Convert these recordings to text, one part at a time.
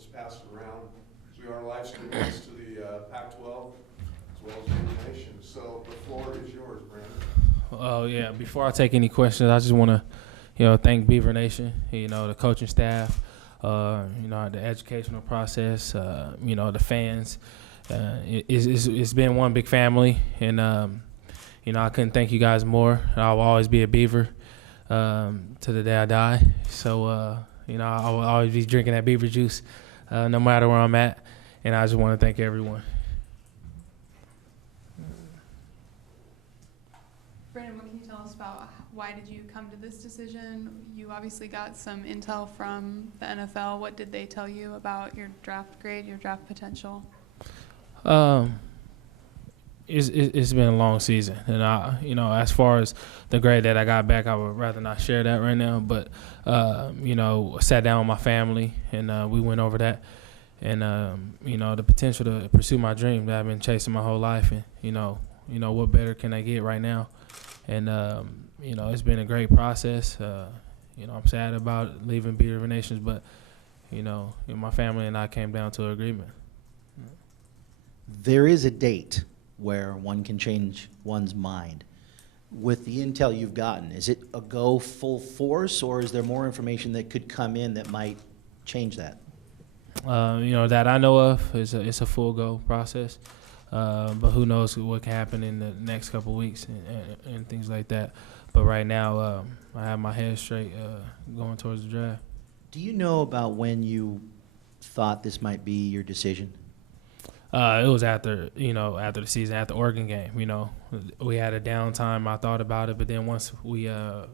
just pass it around. We are live streaming this to the Pac-12 as well as the nation. So the floor is yours, Brandon. Yeah, before I take any questions, I just want to, thank Beaver Nation, the coaching staff, the educational process, the fans. It's been one big family, and, I couldn't thank you guys more. I'll always be a Beaver to the day I die. So, I will always be drinking that Beaver juice no matter where I'm at, and I just want to thank everyone. Brandon, what can you tell us about why did you come to this decision? You obviously got some intel from the NFL. What did they tell you about your draft grade, your draft potential? It's been a long season, and as far as the grade that I got back, I would rather not share that right now. But sat down with my family, and we went over that, and the potential to pursue my dream that I've been chasing my whole life, and what better can I get right now? And it's been a great process. I'm sad about leaving Beaver Nations, but my family and I came down to an agreement. There is a date where one can change one's mind. With the intel you've gotten, is it a go full force, or is there more information that could come in that might change that? That I know of, it's a full go process. But who knows what can happen in the next couple of weeks and things like that. But right now, I have my head straight going towards the draft. Do you know about when you thought this might be your decision? It was after the season, after the Oregon game. We had a downtime. I thought about it, but then once we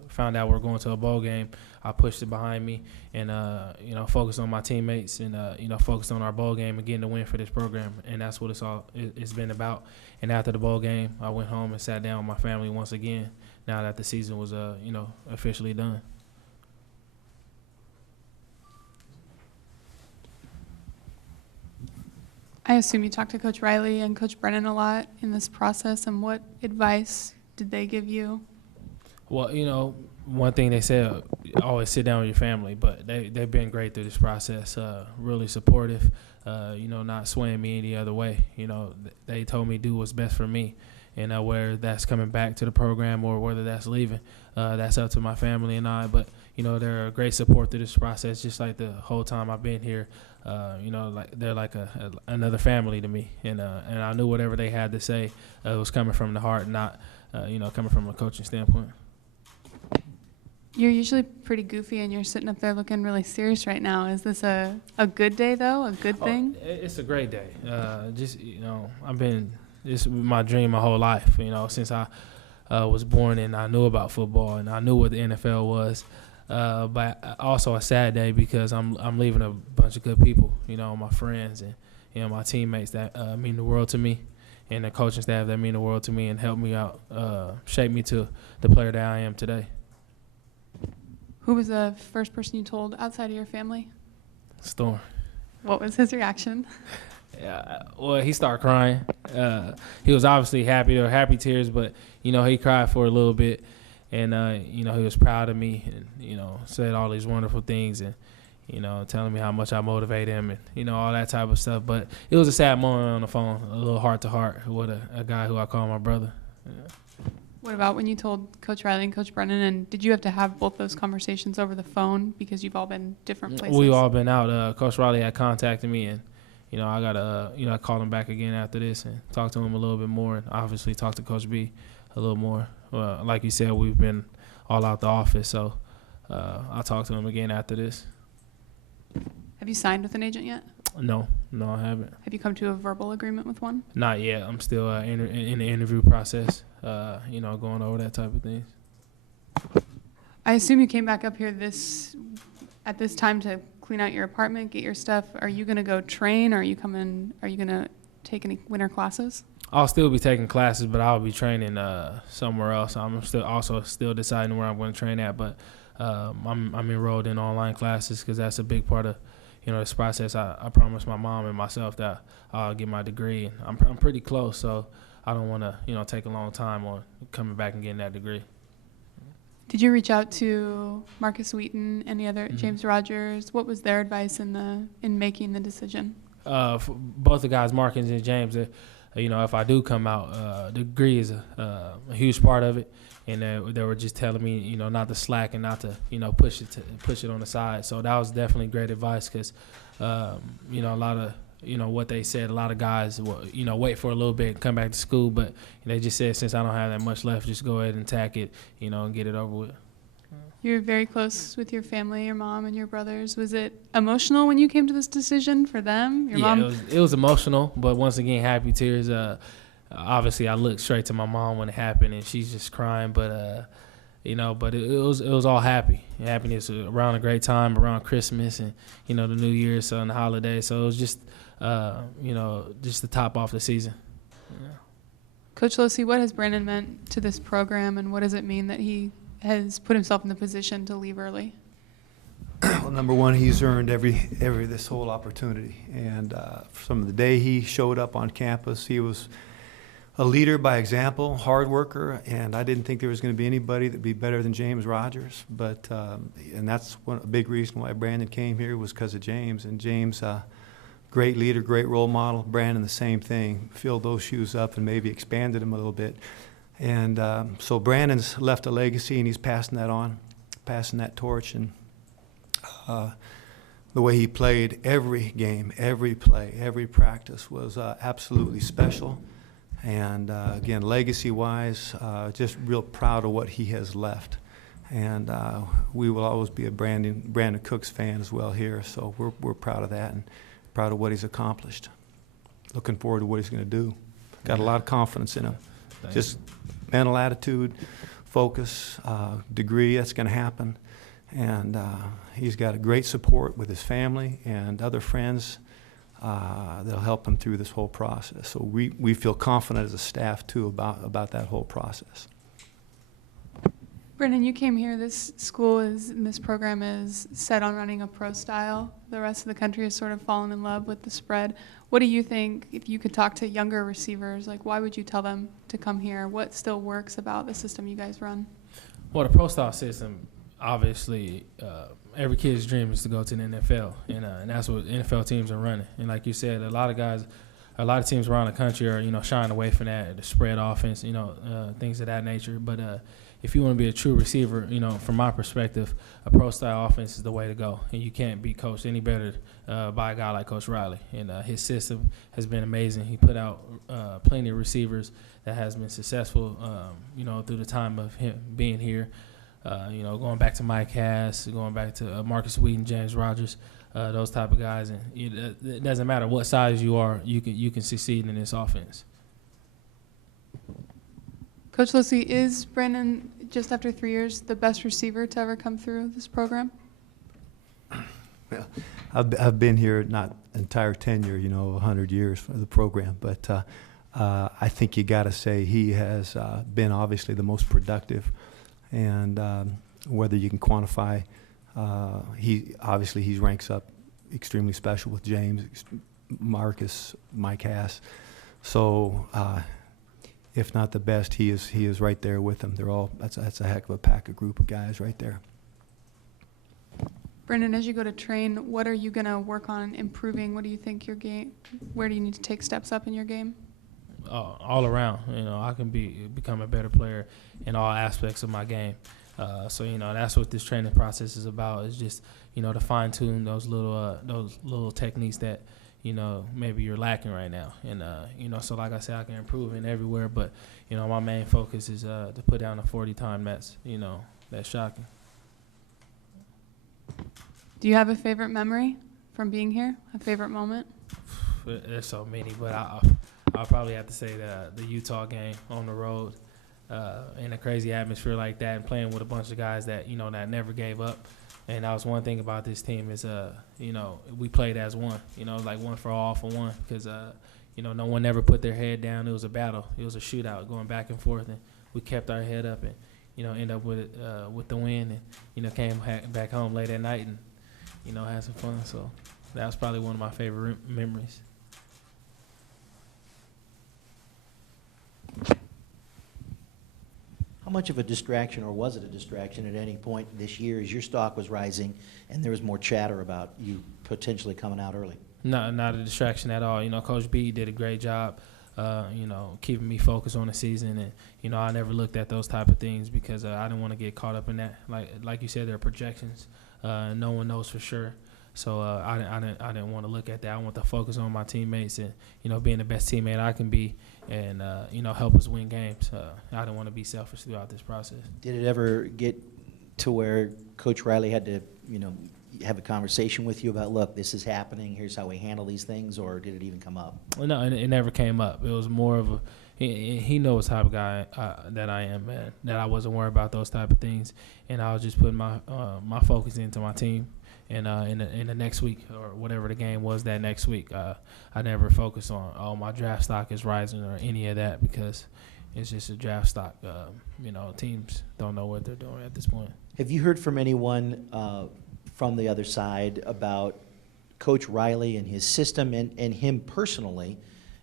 found out we were going to a bowl game, I pushed it behind me and focused on my teammates and focused on our bowl game and getting the win for this program. And that's what it's been about. And after the bowl game, I went home and sat down with my family once again. Now that the season was officially done. I assume you talked to Coach Riley and Coach Brennan a lot in this process, and what advice did they give you? Well, one thing they said, always sit down with your family, but they've been great through this process, really supportive, not swaying me any other way. They told me do what's best for me, and whether that's coming back to the program or whether that's leaving, that's up to my family and I. But, they're a great support through this process, just like the whole time I've been here. They're like another family to me, and I knew whatever they had to say was coming from the heart, not coming from a coaching standpoint. You're usually pretty goofy, and you're sitting up there looking really serious right now. Is this a good day, though? A good thing? It's a great day. It's my dream my whole life. Since I was born and I knew about football and I knew what the NFL was. But also a sad day because I'm leaving a bunch of good people, my friends and my teammates that mean the world to me, and the coaching staff that mean the world to me and help me out, shape me to the player that I am today. Who was the first person you told outside of your family? Storm. What was his reaction? Yeah, well, he started crying. He was obviously happy. There were happy tears, but, he cried for a little bit. And, he was proud of me and, said all these wonderful things and, telling me how much I motivate him and, all that type of stuff. But it was a sad moment on the phone, a little heart-to-heart with a guy who I call my brother. Yeah. What about when you told Coach Riley and Coach Brennan, and did you have to have both those conversations over the phone because you've all been different places? We've all been out. Coach Riley had contacted me, and, I got to, I called him back again after this and talked to him a little bit more and obviously talked to Coach B a little more. Like you said, we've been all out the office, so I'll talk to him again after this. Have you signed with an agent yet? No, I haven't. Have you come to a verbal agreement with one? Not yet. I'm still in the interview process, going over that type of things. I assume you came back up here at this time to clean out your apartment, get your stuff. Are you going to go train, or are you going to take any winter classes? I'll still be taking classes, but I'll be training somewhere else. I'm still deciding where I'm going to train at, but I'm enrolled in online classes because that's a big part of this process. I promised my mom and myself that I'll get my degree. I'm pretty close, so I don't want to take a long time on coming back and getting that degree. Did you reach out to Marcus Wheaton, any other, Mm-hmm. James Rogers? What was their advice in making the decision? For both the guys, Marcus and James, if I do come out, the degree is a huge part of it, and they were just telling me, not to slack and not to, push it on the side. So that was definitely great advice because, a lot of, what they said, a lot of guys, wait for a little bit and come back to school, but they just said since I don't have that much left, just go ahead and tack it, and get it over with. You're very close with your family, your mom and your brothers. Was it emotional when you came to this decision for them? Your mom? It was emotional, but once again, happy tears. Obviously, I looked straight to my mom when it happened, and she's just crying. But but it was all happiness around a great time, around Christmas and the New Year's and the holidays. So it was just just to top off the season. Yeah. Coach Losey, what has Brandin meant to this program, and what does it mean that he has put himself in the position to leave early? Well, number one, he's earned this whole opportunity, and from the day he showed up on campus, he was a leader by example, hard worker, and I didn't think there was going to be anybody that'd be better than James Rogers. But and that's a big reason why Brandin came here was because of James. And James, great leader, great role model. Brandin, the same thing, filled those shoes up and maybe expanded them a little bit. And so Brandon's left a legacy, and he's passing that on, passing that torch. And the way he played every game, every play, every practice was absolutely special. And again, legacy-wise, just real proud of what he has left. And we will always be a Brandin Cooks fan as well here. So we're proud of that and proud of what he's accomplished. Looking forward to what he's going to do. Got a lot of confidence in him. Just mental attitude, focus, degree, that's going to happen. And he's got a great support with his family and other friends that'll help him through this whole process. So we feel confident as a staff, too, about that whole process. Brandin, you came here. This school and this program is set on running a pro style. The rest of the country has sort of fallen in love with the spread. What do you think, if you could talk to younger receivers, why would you tell them to come here? What still works about the system you guys run? Well, the pro style system, obviously, every kid's dream is to go to the NFL, and that's what NFL teams are running. And like you said, a lot of teams around the country are shying away from that, the spread offense, things of that nature. But if you want to be a true receiver, from my perspective, a pro style offense is the way to go, and you can't be coached any better by a guy like Coach Riley. And his system has been amazing. He put out plenty of receivers that has been successful, through the time of him being here. Going back to Mike Hass, going back to Marcus Wheaton, James Rogers, those type of guys, and it doesn't matter what size you are, you can succeed in this offense. Coach Losey, is Brandin, just after 3 years, the best receiver to ever come through this program? Well, I've been here not entire tenure, 100 years for the program, but I think you got to say he has been obviously the most productive. And whether you can quantify, he ranks up extremely special with James, Marcus, Mike Hass. So if not the best, he is right there with them. They're all that's a heck of a group of guys right there. Brandin, as you go to train, what are you going to work on improving? What do you think your game? Where do you need to take steps up in your game? All around, I can become a better player in all aspects of my game. So that's what this training process is about. Is just to fine tune those little techniques that maybe you're lacking right now. And so like I said, I can improve in everywhere. But my main focus is to put down a 40 time. That's shocking. Do you have a favorite memory from being here? A favorite moment? There's so many, but I'll probably have to say the Utah game on the road, in a crazy atmosphere like that, and playing with a bunch of guys that that never gave up. And that was one thing about this team is we played as one, like one for all for one, because no one ever put their head down. It was a battle. It was a shootout going back and forth, and we kept our head up and end up with the win, and came back home late at night and had some fun. So that was probably one of my favorite memories. How much of a distraction, or was it a distraction at any point this year as your stock was rising and there was more chatter about you potentially coming out early? No, not a distraction at all. Coach B did a great job, keeping me focused on the season. And, I never looked at those type of things because I didn't want to get caught up in that. Like you said, there are projections. No one knows for sure. So I didn't want to look at that. I want to focus on my teammates and, being the best teammate I can be and, help us win games. I didn't want to be selfish throughout this process. Did it ever get to where Coach Riley had to, have a conversation with you about, look, this is happening, here's how we handle these things, or did it even come up? Well, no, it never came up. It was more of he knows the type of guy that I am, man, that I wasn't worried about those type of things. And I was just putting my focus into my team. And in the next week or whatever the game was that next week, I never focused on, my draft stock is rising or any of that because it's just a draft stock. Teams don't know what they're doing at this point. Have you heard from anyone from the other side about Coach Riley and his system and him personally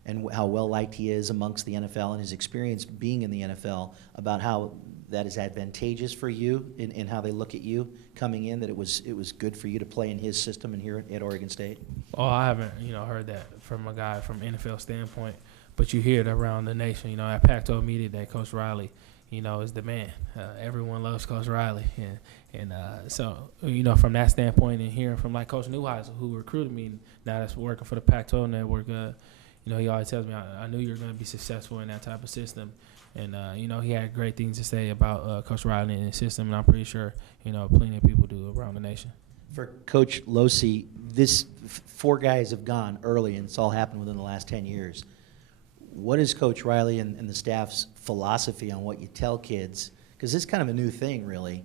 and how well-liked he is amongst the NFL and his experience being in the NFL, about how that is advantageous for you and how they look at you coming in, that it was good for you to play in his system and here at Oregon State? Oh, I haven't, heard that from a guy from NFL standpoint, but you hear it around the nation. At Pac-12 Media Day, Coach Riley, is the man. Everyone loves Coach Riley. So, from that standpoint and hearing from like Coach Neuheisel, who recruited me, now that's working for the Pac-12 network, he always tells me, I knew you were going to be successful in that type of system. And, he had great things to say about Coach Riley and his system, and I'm pretty sure, plenty of people do around the nation. For Coach Losi, this 4 guys have gone early, and it's all happened within the last 10 years. What is Coach Riley and the staff's philosophy on what you tell kids? Because it's kind of a new thing, really,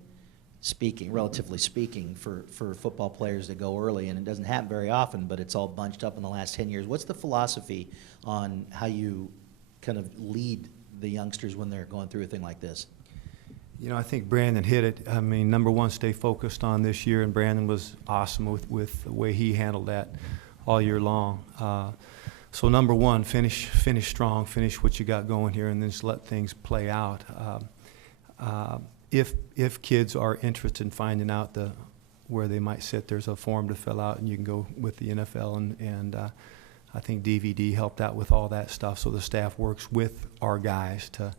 relatively speaking, for football players to go early, and it doesn't happen very often, but it's all bunched up in the last 10 years. What's the philosophy on how you kind of lead the youngsters when they're going through a thing like this? I think Brandin hit it. I mean, number one, stay focused on this year, and Brandin was awesome with the way he handled that all year long. So number one, finish strong, finish what you got going here, and then just let things play out. If kids are interested in finding out where they might sit, there's a form to fill out, and you can go with the NFL, and I think DVD helped out with all that stuff. So the staff works with our guys to,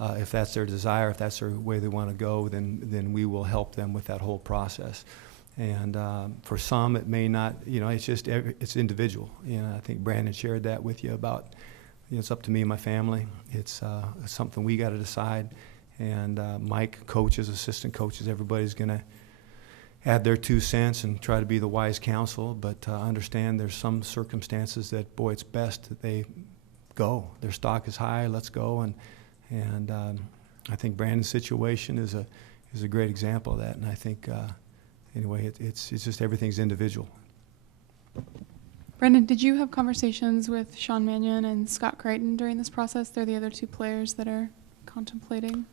if that's their desire, if that's their way they want to go, then we will help them with that whole process. And for some, it may not, it's individual. I think Brandin shared that with you about, it's up to me and my family. It's something we got to decide. And Mike, coaches, assistant coaches, everybody's going to add their 2 cents and try to be the wise counsel, but understand there's some circumstances that, boy, it's best that they go. Their stock is high, let's go. And I think Brandin's situation is a great example of that. And I think, anyway, it's just everything's individual. Brandin, did you have conversations with Sean Mannion and Scott Creighton during this process? They're the other 2 players that are contemplating.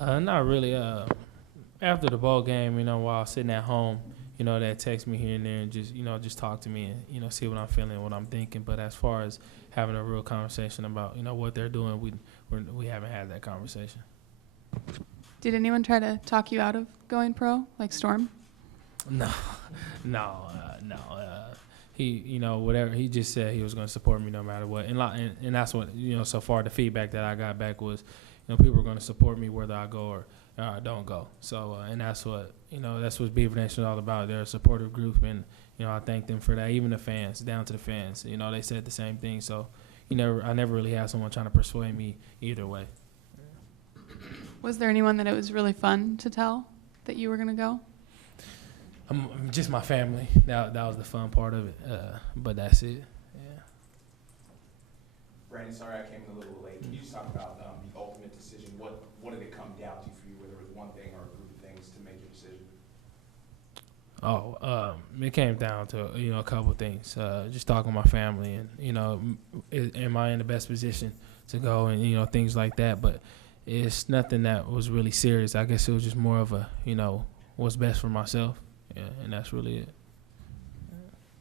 Not really. After the ball game, while sitting at home, they text me here and there and just talk to me and, see what I'm feeling, what I'm thinking. But as far as having a real conversation about, what they're doing, we haven't had that conversation. Did anyone try to talk you out of going pro, like Storm? No. He, whatever, he just said he was going to support me no matter what. And that's what, so far the feedback that I got back was, people are going to support me whether I go or I don't go. So, and that's what, that's what Beaver Nation is all about. They're a supportive group, and, I thank them for that. Even the fans, down to the fans, they said the same thing. So, I never really had someone trying to persuade me either way. Was there anyone that it was really fun to tell that you were going to go? Just my family. That was the fun part of it. But that's it. Yeah. Brandin, sorry I came in a little late. Can you just talk about the ultimate decision? What did it come down to for you, whether it was one thing or a group of things to make your decision? It came down to, a couple of things. Just talking with my family and, am I in the best position to go and, things like that. But it's nothing that was really serious. I guess it was just more of a, what's best for myself. Yeah, and that's really it.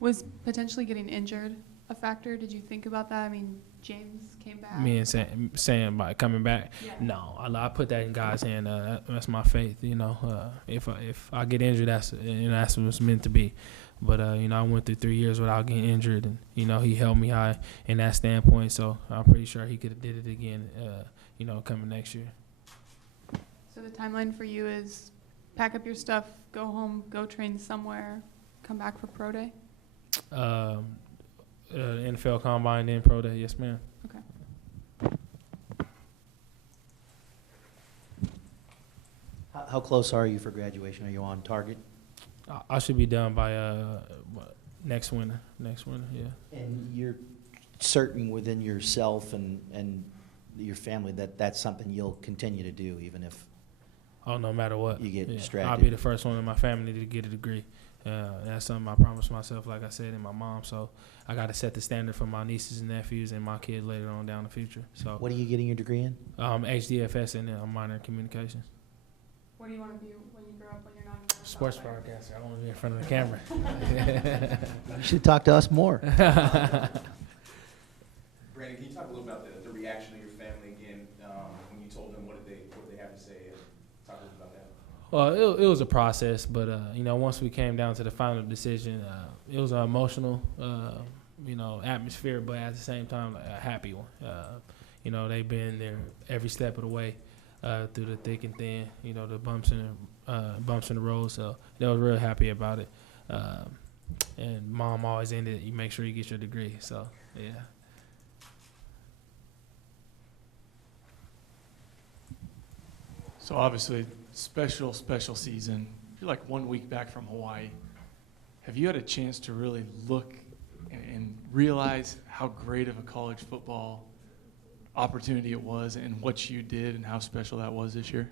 Was potentially getting injured a factor? Did you think about that? I mean, James came back. Me and saying about coming back. Yeah. No, I put that in God's hand. That's my faith. If I get injured, that's what it's meant to be. But I went through 3 years without getting injured, and he held me high in that standpoint. So I'm pretty sure he could have did it again. Coming next year. So the timeline for you is pack up your stuff, go home, go train somewhere, come back for pro day. NFL Combine, then pro day. Yes, ma'am. Okay. How close are you for graduation? Are you on target? I should be done by next winter. Next winter, yeah. And you're certain within yourself and your family that that's something you'll continue to do, even if Oh, no matter what. you get Yeah. distracted? I'll be the first one in my family to get a degree. That's something I promised myself, like I said, and my mom. So I got to set the standard for my nieces and nephews and my kids later on down the future. So What are you getting your degree in? HDFS and a minor in communications. What do you want to be when you grow up when you're not in Sports broadcaster. I want to be in front of the camera. You should talk to us more. Brandon, can you talk a little about the reaction of your family again when you told them what did they have to say? Talk a little about that. Well, it was a process, but once we came down to the final decision, it was an emotional, atmosphere, but at the same time, like, a happy one. They've been there every step of the way through the thick and thin. The bumps in the road. So they was real happy about it. And mom always ended, you make sure you get your degree. So yeah. So obviously, special season. You're like 1 week back from Hawaii. Have you had a chance to really look and realize how great of a college football opportunity it was and what you did and how special that was this year?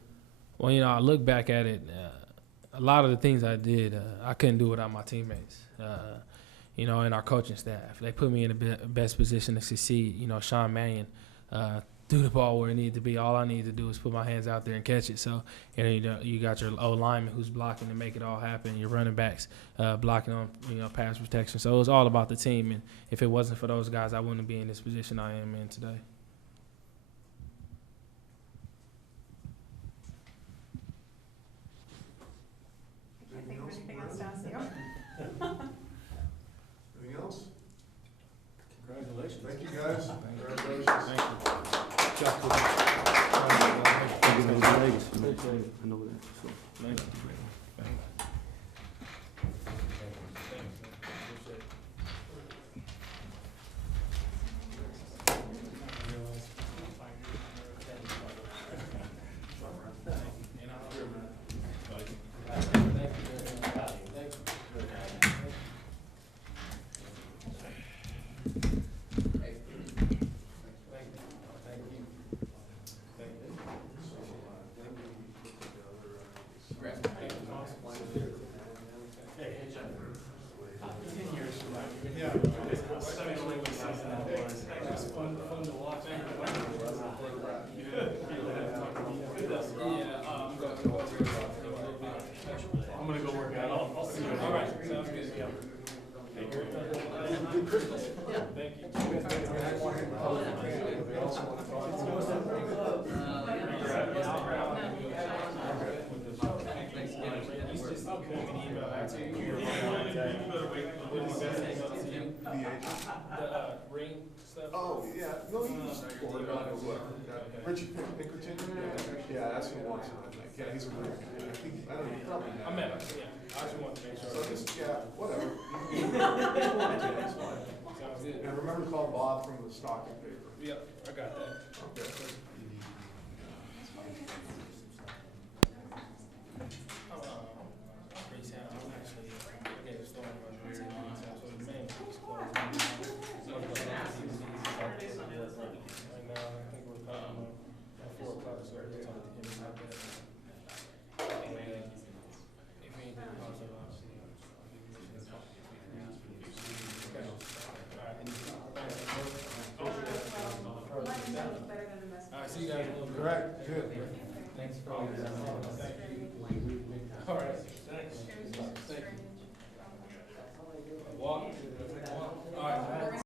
Well, I look back at it, a lot of the things I did, I couldn't do without my teammates, and our coaching staff. They put me in the best position to succeed. Sean Mannion threw the ball where it needed to be. All I needed to do was put my hands out there and catch it. So, you got your O-lineman who's blocking to make it all happen, your running backs blocking on, pass protection. So it was all about the team, and if it wasn't for those guys, I wouldn't be in this position I am in today. Anything else? Congratulations. Thank you, guys. Congratulations. Thank you. I know that, so. Thank you. I'm going to go work out. I'll see you. All right, sounds good. Yeah. Thank you. Ring stuff. Oh, yeah, no, you can just forward it on to whoever. Richie Pinkerton? Yeah, that's who wants it, I think. Yeah, he's a really good guy. I think, I don't know, you probably have. I met him, yeah. I just want to make sure. So just, yeah, whatever. You can forward it to him, it's fine. Sounds good. And remember to call Bob from the stocking paper. Yep, I got that. Okay. All right, see you guys in a little bit. Correct, good. Thanks for all this. All right, thanks. Walk. All right.